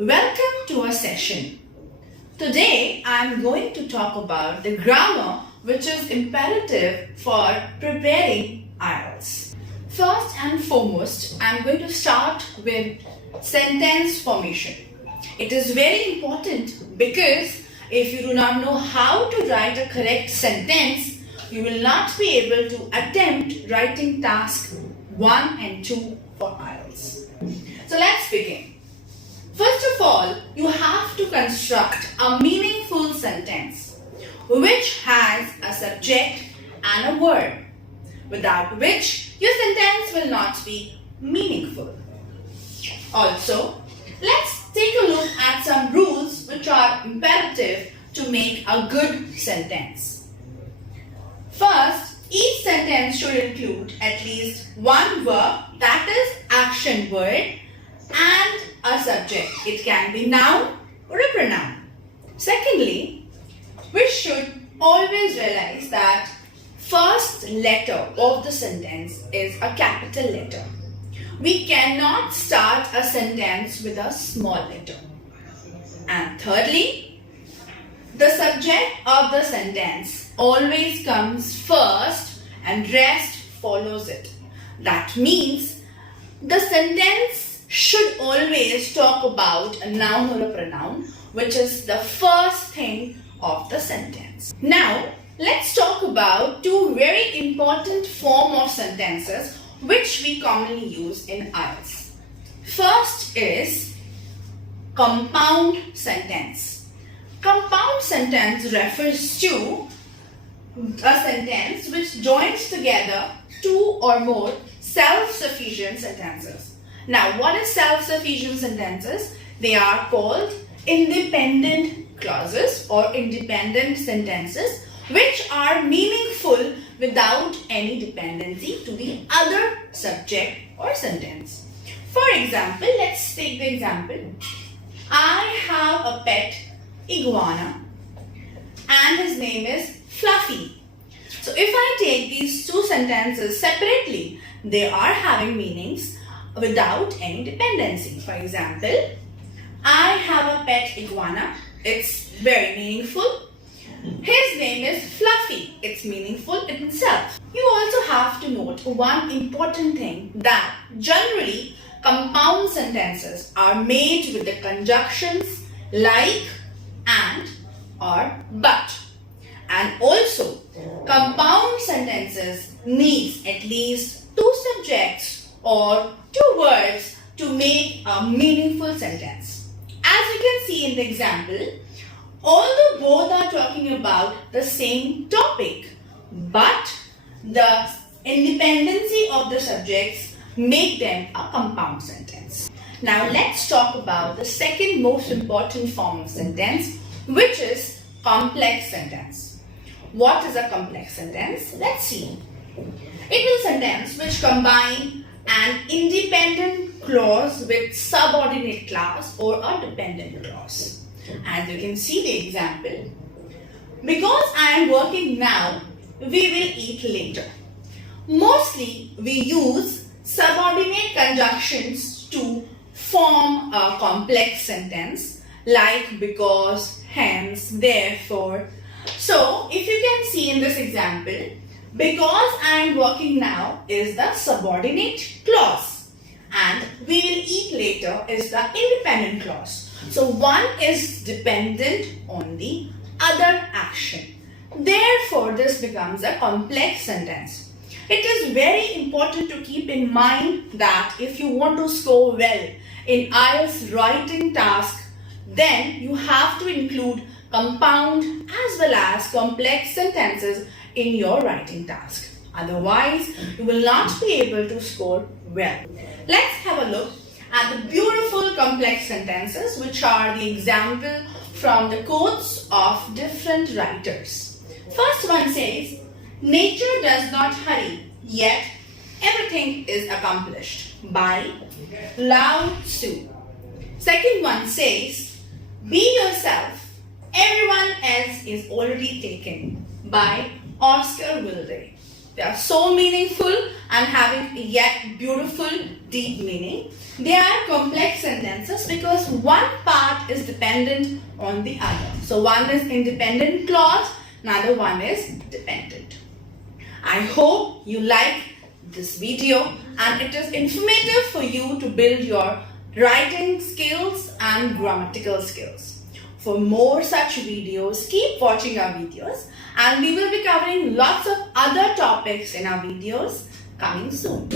Welcome to our session. Today I am going to talk about the grammar which is imperative for preparing IELTS. First and foremost, I am going to start with sentence formation. It is very important because if you do not know how to write a correct sentence, you will not be able to attempt writing task 1 and 2 for IELTS. So let's begin. First of all, you have to construct a meaningful sentence which has a subject and a verb, without which your sentence will not be meaningful. Also, let's take a look at some rules which are imperative to make a good sentence. First, each sentence should include at least one verb, that is action word, and a subject. It can be noun or a pronoun. Secondly, we should always realize that first letter of the sentence is a capital letter. We cannot start a sentence with a small letter. And thirdly, the subject of the sentence always comes first and rest follows it. That means the sentence should always talk about a noun or a pronoun, which is the first thing of the sentence. Now, let's talk about two very important forms of sentences which we commonly use in IELTS. First is compound sentence. Compound sentence refers to a sentence which joins together two or more self-sufficient sentences. Now, what is self-sufficient sentences? They are called independent clauses or independent sentences which are meaningful without any dependency to the other subject or sentence. For example, let's take the example. I have a pet iguana and his name is Fluffy. So if I take these two sentences separately, they are having meanings without any dependency. For example, I have a pet iguana. It's very meaningful. His name is Fluffy. It's meaningful in itself. You also have to note one important thing, that generally compound sentences are made with the conjunctions like, and, or, but. And also, compound sentences needs at least two subjects or two words to make a meaningful sentence. As you can see in the example, although both are talking about the same topic, but the independency of the subjects make them a compound sentence. Now let's talk about the second most important form of sentence, which is complex sentence. What is a complex sentence? Let's see. It is a sentence which combines an independent clause with subordinate clause or a dependent clause. As you can see the example, because I am working now, we will eat later. Mostly we use subordinate conjunctions to form a complex sentence like because, hence, therefore. So if you can see in this example, because I am working now is the subordinate clause and we will eat later is the independent clause. So one is dependent on the other action. Therefore, this becomes a complex sentence. It is very important to keep in mind that if you want to score well in IELTS writing task, then you have to include compound as well as complex sentences in your writing task. Otherwise, you will not be able to score well. Let's have a look at the beautiful complex sentences which are the example from the quotes of different writers. First one says, nature does not hurry, yet everything is accomplished, by Lao Tzu. Second one says, be yourself, everyone else is already taken, by Oscar Wilde. They are so meaningful and having yet beautiful, deep meaning. They are complex sentences because one part is dependent on the other. So one is independent clause, another one is dependent. I hope you like this video and it is informative for you to build your writing skills and grammatical skills. For more such videos, keep watching our videos and we will be covering lots of other topics in our videos coming soon.